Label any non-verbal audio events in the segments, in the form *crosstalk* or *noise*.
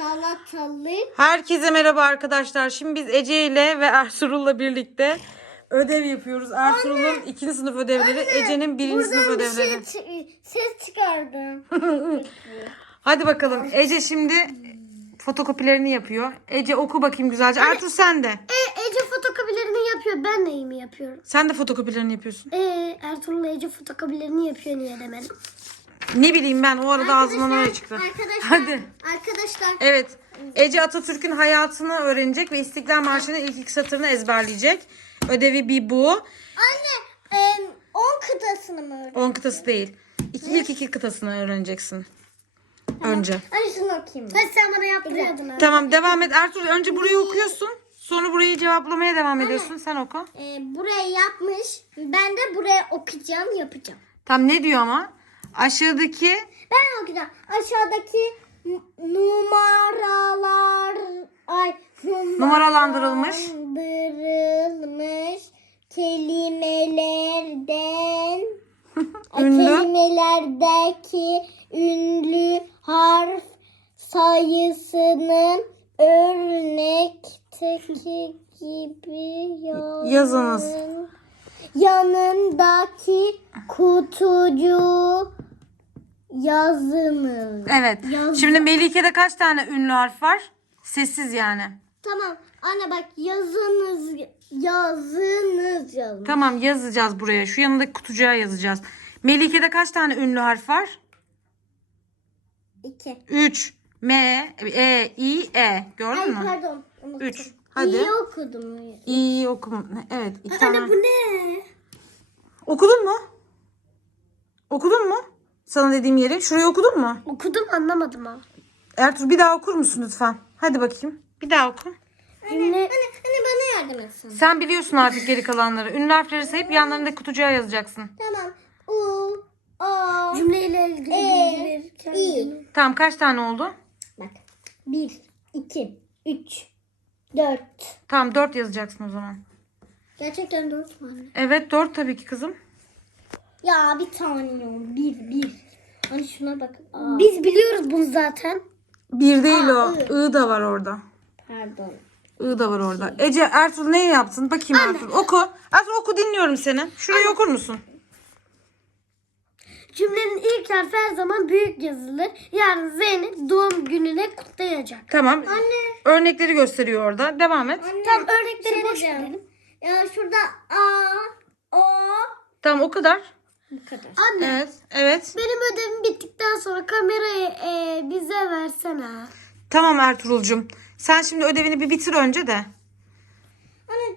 salatalık. Herkese merhaba arkadaşlar. Şimdi biz Ece ile ve Ertuğrul'la birlikte ödev yapıyoruz. Ertuğrul'un ikinci sınıf ödevleri, Ece'nin birinci sınıf bir ödevleri. şey ses çıkardım. *laughs* Hadi bakalım. Ece şimdi fotokopilerini yapıyor. Ece oku bakayım güzelce. Ertuğrul sen de. E, Ece fotokopilerini yapıyor. Ben de mi yapıyorum? Sen de fotokopilerini yapıyorsun. E, Ertuğrul Ece fotokopilerini yapıyor niye demedim. Ne bileyim ben o arada ağzımdan öyle çıktı. Arkadaşlar. Hadi. Arkadaşlar. Evet. Ece Atatürk'ün hayatını öğrenecek ve İstiklal Marşı'nın ilk iki satırını ezberleyecek. Ödevi bir bu. Anne 10 kıtasını mı öğrendin? 10 kıtası değil. İki, ilk iki kıtasını öğreneceksin. Önce. Anne şunu okuyayım. Hadi sen bana yaptırıyordun. Tamam devam et. Ertuğrul önce burayı okuyorsun. Sonra burayı cevaplamaya devam ediyorsun. Sen oku. E, burayı yapmış. Ben de buraya okuyacağım, yapacağım. Tam ne diyor ama? Aşağıdaki Ben okuyacağım. Aşağıdaki n- numaralar ay Numaralandırılmış. numaralandırılmış kelimelerden *laughs* Ünlü. kelimelerdeki ünlü harf sayısının örnekteki gibi Yazınız. yazın- yanındaki kutucuğu yazınız. evet. Yaz- Şimdi Melike'de kaç tane ünlü harf var? Sessiz yani. Tamam. Anne bak yazınız yazınız yazın. Tamam yazacağız buraya. Şu yanındaki kutucuğa yazacağız. Melike'de kaç tane ünlü harf var? İki. 3. M, E, I, E. Gördün Ay mü? pardon. unuttum. Üç. Hadi. İyi okudum. İyi okum. Evet. iki tane. Anne bu ne? Okudun mu? Okudun mu? Sana dediğim yeri. Şurayı okudun mu? Okudum anlamadım ama. Ertuğrul bir daha okur musun lütfen? Hadi bakayım. Bir daha oku. Anne, anne, anne bana yardım etsin. Sen biliyorsun artık geri kalanları. Ünlü harfleri sayıp yanlarındaki kutucuğa yazacaksın. Tamam. U, O, Cümleyle ilgili e, i. Tamam kaç tane oldu? Bak. Bir, iki, üç, dört. Tamam 4 yazacaksın o zaman. Gerçekten dört mü anne? Evet 4 tabii ki kızım. Ya bir tane. Bir, bir. Hani şuna bak. Biz biliyoruz bunu zaten. Bir değil Aa, o. I da var orada. Pardon. I da var orada. Ece Ertuğrul ne yaptın? Bakayım Ertuğrul. Oku. Ertuğrul oku dinliyorum seni. Şurayı okur musun? Cümlenin ilk harfi her zaman büyük yazılır. Yarın Zeynep doğum gününe kutlayacak. Tamam. Anne. Örnekleri gösteriyor orada. Devam et. Tam örnekleri boş verelim. Ya şurada A, O. Tamam o kadar. Bu kadar. Anne. Evet. Evet. Benim ödevim bittikten sonra kamerayı e, bize versene. Tamam Ertuğrul'cum. Sen şimdi ödevini bir bitir önce de. Anne.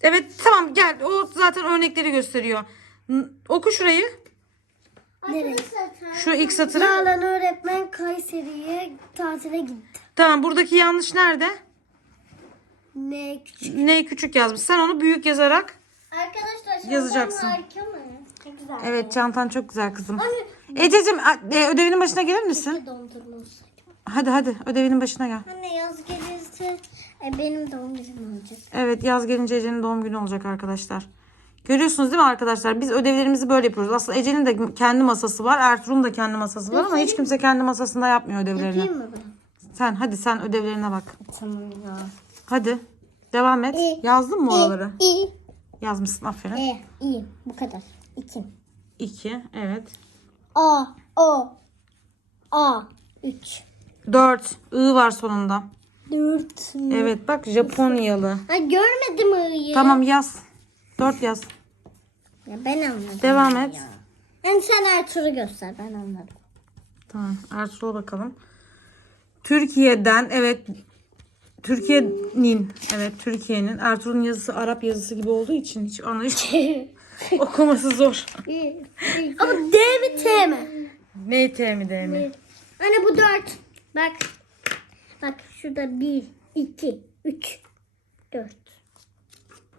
Evet tamam gel. O zaten örnekleri gösteriyor. N- Oku şurayı. Arkadaşlar Şu ilk satırı. Nalan öğretmen Kayseri'ye tatile gitti. Tamam buradaki yanlış nerede? Ne küçük. Ne küçük yazmış. Sen onu büyük yazarak. Arkadaşlar Yazacaksın. harika mı? Çok güzel. Evet çantan çok güzel kızım. Anne. Ececiğim e, ödevinin başına gelir misin? Dondurma olsaydı. Hadi hadi ödevinin başına gel. Anne yaz gelirse e, benim doğum günüm olacak. Evet yaz gelince Ece'nin doğum günü olacak arkadaşlar. Görüyorsunuz değil mi arkadaşlar? Biz ödevlerimizi böyle yapıyoruz. Aslında Ece'nin de kendi masası var. Ertuğrul'un da kendi masası var ama hiç kimse kendi masasında yapmıyor ödevlerini. Yapayım mı ben? Sen hadi sen ödevlerine bak. Tamam ya. Hadi. Devam et. İyi. Yazdın mı oraları? İyi. Yazmışsın aferin. E, iyi. Bu kadar. İki. 2 evet. A, O, A. Üç. 4 I var sonunda. Dört. Evet bak Japonyalı. Ha, görmedim I'yı. Tamam yaz. 4 yaz. Ya ben anladım. Devam et. Yani sen Ertuğrul'u göster ben anladım. Tamam Ertuğrul'a bakalım. Türkiye'den evet Türkiye'nin evet Türkiye'nin Ertuğrul'un yazısı Arap yazısı gibi olduğu için hiç anlayış *laughs* *laughs* okuması zor. Ama D mi T mi? Ne temi de mi? Anne bu dört. Bak. Bak şurada bir, iki, üç, dört.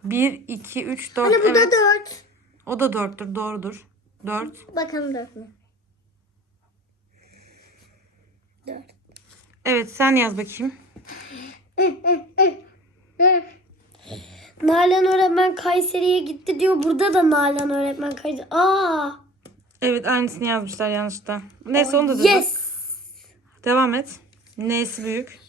1 2 3 4 Anne bu da evet. dört. O da 4'tür doğrudur. 4. Bakalım dört mü? Dört. Evet sen yaz bakayım. Nalan öğretmen Kayseri'ye gitti diyor. Burada da Nalan öğretmen Kayseri. Aa. Evet aynısını yazmışlar yanlışta. Neyse onu da düzelt. Yes. Devam et. N'si büyük.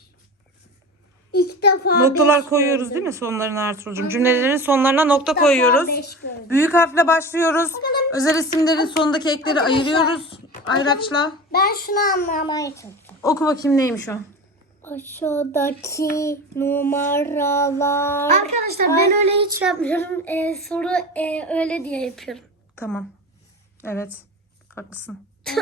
İlk defa Noktalar beş koyuyoruz gördüm. değil mi sonlarına Ertuğrul'cum? Cümlelerin sonlarına nokta İlk defa koyuyoruz. beş gördüm. Büyük harfle başlıyoruz. Özel isimlerin sonundaki ekleri ayırıyoruz. Ayraçla. Ben şunu anlamaya çalışıyorum. Oku bakayım neymiş o. Aşağıdaki numaralar. Arkadaşlar ben öyle hiç yapmıyorum. Ee, soru e, öyle diye yapıyorum. Tamam. Evet. Haklısın. *laughs*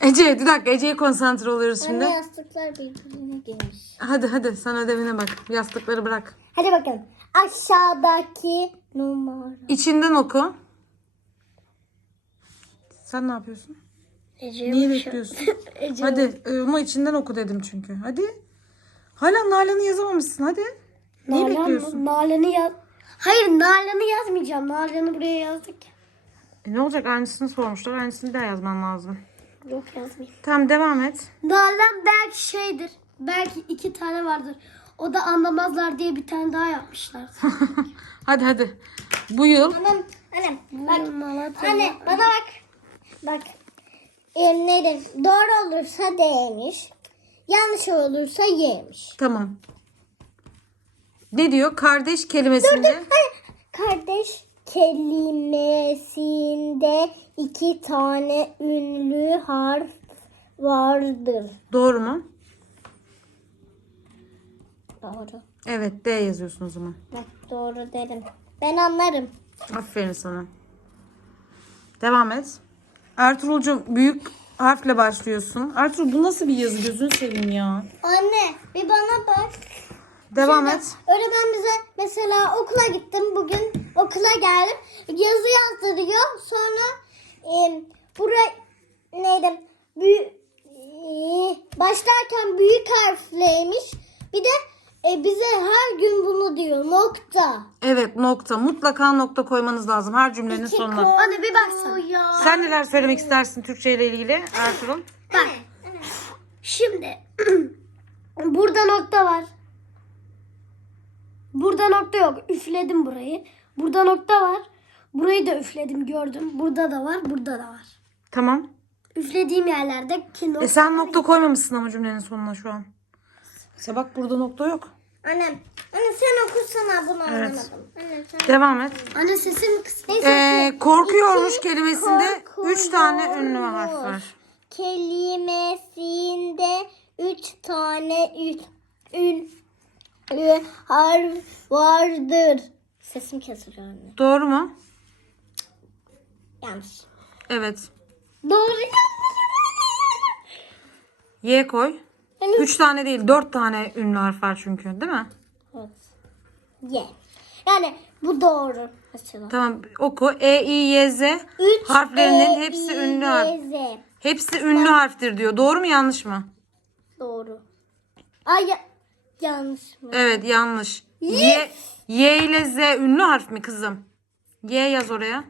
Ece bir dakika Ece'ye konsantre oluyoruz şimdi. Anne yastıklar birbirine girmiş. Hadi hadi sen ödevine bak. Yastıkları bırak. Hadi bakalım. Aşağıdaki numara. İçinden oku. Sen ne yapıyorsun? Niye bekliyorsun? *laughs* Ece Hadi e, ama içinden oku dedim çünkü. Hadi. Hala Nalan'ı yazamamışsın hadi. Niye Nalan bekliyorsun? Nalan'ı yaz. Hayır Nalan'ı yazmayacağım. Nalan'ı buraya yazdık. E, ne olacak aynısını sormuşlar. Aynısını daha yazman lazım. Yok yazmayayım. Tamam devam et. Nalan belki şeydir. Belki iki tane vardır. O da anlamazlar diye bir tane daha yapmışlar. *laughs* hadi hadi. Bu yıl Annem, annem bak. Anne bana bak. Bak. Neydi? Doğru olursa D'ymiş. Yanlış olursa Y'miş. tamam. Ne diyor? Kardeş kelimesinde. Kardeş kelimesinde iki tane ünlü harf vardır. Doğru mu? Doğru. Evet D yazıyorsun o zaman. Bak doğru dedim. Ben anlarım. Aferin sana. Devam et. Ertuğrul'cum büyük harfle başlıyorsun. Ertuğrul bu nasıl bir yazı gözünü seveyim ya. Anne bir bana bak. Devam Şimdi et. Öğretmen bize mesela okula gittim bugün okula geldim yazı yazdırıyor sonra e, buraya neydi büyük başlarken büyük harfleymiş bir de e, bize her gün bunu diyor nokta. Evet nokta. Mutlaka nokta koymanız lazım her cümlenin sonuna. Hadi bir baksana. Sen neler söylemek istersin Türkçe ile ilgili Ertuğrul? Bak. Şimdi *clears throat* burada nokta var. Burada nokta yok. Üfledim burayı. Burada nokta var. Burayı da üfledim gördüm. Burada da var, burada da var. Tamam. Üflediğim yerlerde ki nokta. E sen nokta koymamışsın ama cümlenin sonuna şu an. İşte bak burada nokta yok. Annem, anne sen okusana bunu Evet. anlamadım. Anne sen. Devam et. Anne sesin kıs. Ee, korkuyormuş kelimesinde korkuyormuş 3 tane ünlü harf var. Kelimesinde üç tane ün, ünlü harf vardır. Sesim kesiliyor anne. Doğru mu? Yanlış. Evet. Doğru. Y koy. 3 tane değil 4 tane ünlü harf var çünkü değil mi? Evet. Ye. Yani bu doğru. Mesela. Tamam oku. E, I, Y, Z Üç harflerinin E, hepsi İ, ünlü Y, harf. Z. Hepsi ünlü harftir diyor. Doğru mu yanlış mı? Doğru. Ay ya- yanlış mı? Evet yanlış. Y, y ile Z ünlü harf mi kızım? Y yaz oraya.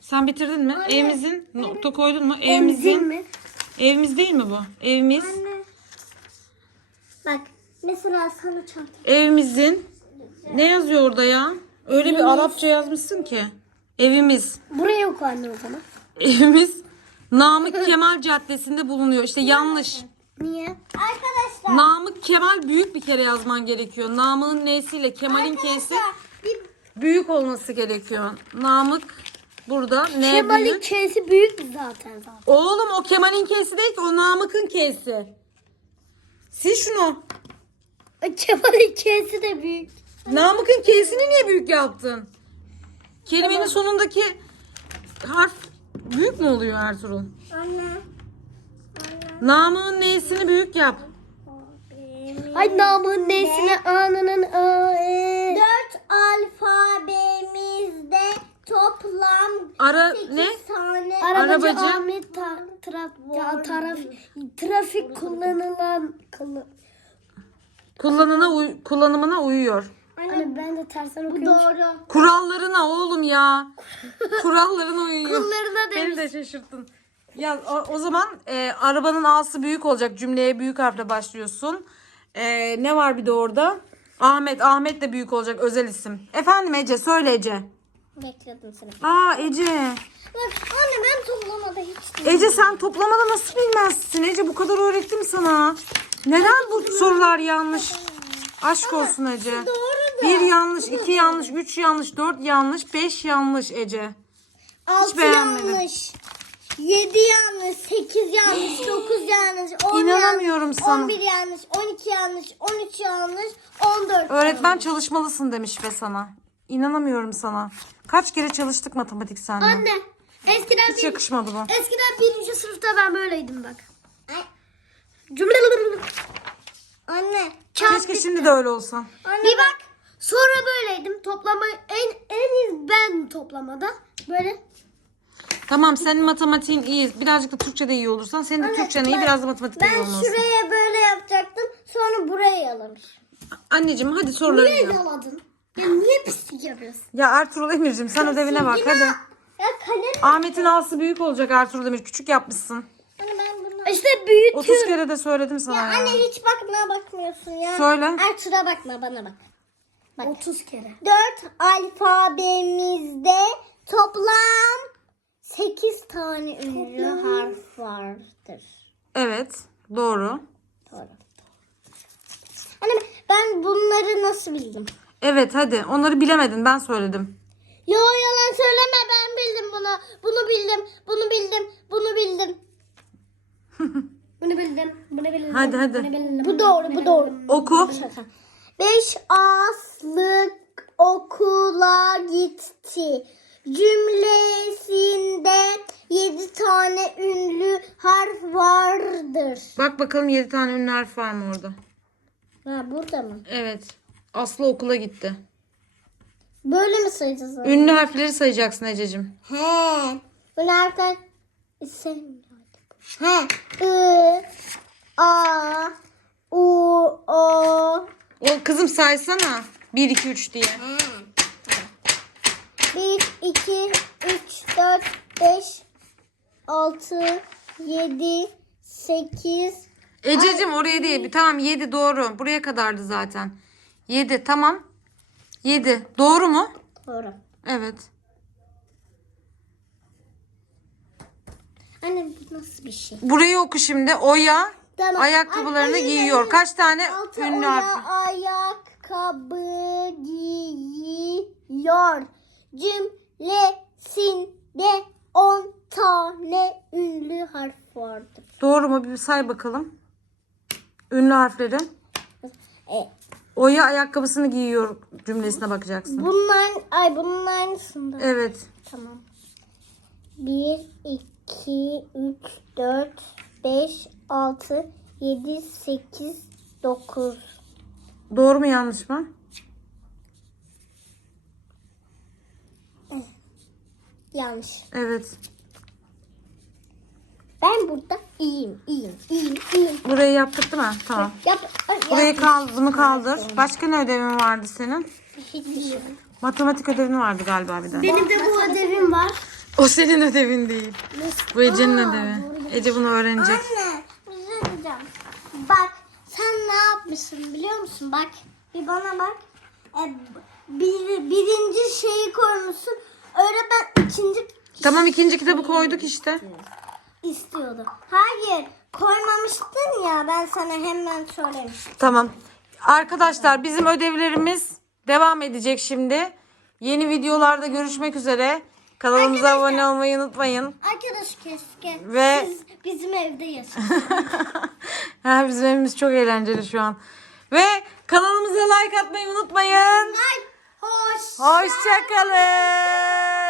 Sen bitirdin mi? Evimizin nokta koydun mu? Evimizin mi? Evimiz değil mi bu? Evimiz. Anne. Bak mesela sana çanta. Evimizin ne yazıyor orada ya? Öyle bir Arapça yazmışsın ki. Evimiz. Buraya oku anne o zaman. *laughs* Evimiz Namık Kemal Caddesi'nde bulunuyor. İşte yanlış. Niye? Arkadaşlar. Namık Kemal büyük bir kere yazman gerekiyor. Namık'ın N'siyle Kemal'in K'si büyük olması gerekiyor. Namık burada ne Kemal'in büyük? K'si büyük zaten zaten. Oğlum o Kemal'in K'si değil ki o Namık'ın K'si. Sil şunu. Kemal'in K'si de büyük. Namık'ın K'sini niye büyük yaptın? Kelimenin sonundaki harf büyük mü oluyor Ertuğrul? Anne. Namık'ın N'sini büyük yap. Ay namın nesine anının a, toplam Ara ne? tane Arabacı. arabacı Ahmet ta, tra, ya, taraf, trafik kullanılan kullan. Kullanına uy- kullanımına uyuyor. Anne ben de tersten okuyorum. Bu doğru. Kurallarına oğlum ya. Kurallarına uyuyor. Kullarına Beni de şaşırttın. Ya o, o zaman e, arabanın A'sı büyük olacak. Cümleye büyük harfle başlıyorsun. E, ne var bir de orada? Ahmet. Ahmet de büyük olacak özel isim. Efendim Ece söyle Ece. Bekledim seni. Aa Ece. Bak anne ben toplamada hiç değil. Ece sen toplamada nasıl bilmezsin? Ece bu kadar öğrettim sana. Neden bu sorular yanlış? Aşk olsun Ece. Doğru da. Bir yanlış, iki yanlış, üç yanlış, dört yanlış, beş yanlış Ece. Altı beğenmedim. yanlış. Yedi yanlış, sekiz yanlış, *gasps* dokuz yanlış, on İnanamıyorum yanlış, sana. on bir yanlış, on iki yanlış, on üç yanlış, on dört Öğretmen yanlış. çalışmalısın demiş ve sana. İnanamıyorum sana. Kaç kere çalıştık matematik seninle? Anne eskiden Hiç bir, yakışmadı bu. eskiden birinci sınıfta ben böyleydim bak. Ay, Cümle Anne. Keşke şimdi de öyle olsan. Anne Bir bak sonra böyleydim toplama en en iyi ben toplamada böyle Tamam senin matematiğin iyi. Birazcık da Türkçe'de iyi olursan. Senin de Türkçen iyi, biraz da matematikte iyi Ben olmalısın. şuraya böyle yapacaktım. Sonra buraya yalamış. Anneciğim hadi soruları niye yap. yaladın? Ya niye pislik yapıyorsun? Ya Ertuğrul Emir'cim sen ödevine bak hadi. Ya kalem. Ahmet'in alsı büyük olacak Ertuğrul Emir. Küçük yapmışsın. Anne ben bunu. İşte büyütüyor. 30 kere de söyledim sana ya. Anne hiç bakmaya bakmıyorsun ya. Söyle. Ertuğrul'a bakma bana bak. Bak. 30 kere. Dört alfabemizde toplam 8 tane ünlü harf vardır. Evet doğru. Doğru. Anne ben bunları nasıl bildim? Evet hadi onları bilemedin ben söyledim. Yo yalan söyleme ben bildim bunu. Bunu bildim. Bunu bildim. Bunu bildim. *laughs* Bunu bildim. Bunu bildim. Hadi hadi. Bunu bildim. Bu doğru bu doğru. Oku. Beş aslık okula gitti. Cümlesinde yedi tane ünlü harf vardır. Bak bakalım 7 tane ünlü harf var mı orada? Ha burada mı? Evet. Aslı okula gitti. Böyle mi sayacağız? Ünlü harfleri sayacaksın Ececiğim. He. Ünlü harfler sevmiyorum. He. I, A, U, O. O kızım saysana. 1 2 3 diye. He. 1, 2, 3, 4, 5, 6, 7, 8, Ececiğim oraya değil. Tamam 7 doğru. Buraya kadardı zaten. 7 tamam. 7. Doğru mu? Doğru. Evet. Anne bu nasıl bir şey? Burayı oku şimdi. Oya Tamam. ayakkabılarını Ay, ay, giyiyor. ay, Kaç tane Altı ünlü harf? ayakkabı giyiyor. Cümlesinde 10 tane ünlü harf vardır. Doğru mu? Bir say bakalım. Ünlü harfleri. E, Oya ayakkabısını giyiyor cümlesine bakacaksın. bunların ay bunun aynısında. Evet. Tamam. 1 2 3 4 5 6 7 8 9 Doğru mu yanlış mı? Yanlış. Evet. Ben burada iyiyim, iyiyim, iyiyim, iyiyim. Burayı yaptık değil mi? Tamam. Yap. ay, Burayı yap. kaldır, bunu kaldır. Başka ne ödevin vardı senin? Hiçbir şey. Matematik ödevin vardı galiba bir de. Benim de bu ödevim var. O senin ödevin değil. Bu Ece'nin ödevi. Ece bunu öğrenecek. Anne, bir şey diyeceğim. Bak, sen ne yapmışsın biliyor musun? Bak, bir bana bak. E, bir, birinci şeyi koymuşsun. Öğretmen ikinci Tamam ikinci kitabı koyduk işte. İstiyordu. Hayır, koymamıştın ya. Ben sana hemen söylemiştim. Tamam. Arkadaşlar bizim ödevlerimiz devam edecek şimdi. Yeni videolarda görüşmek üzere. Kanalımıza abone olmayı unutmayın. Arkadaş keşke Ve- siz bizim evde yaşasaydınız. *laughs* ha, bizim evimiz çok eğlenceli şu an. Ve kanalımıza like atmayı unutmayın. Hoş. Hoşçakalın.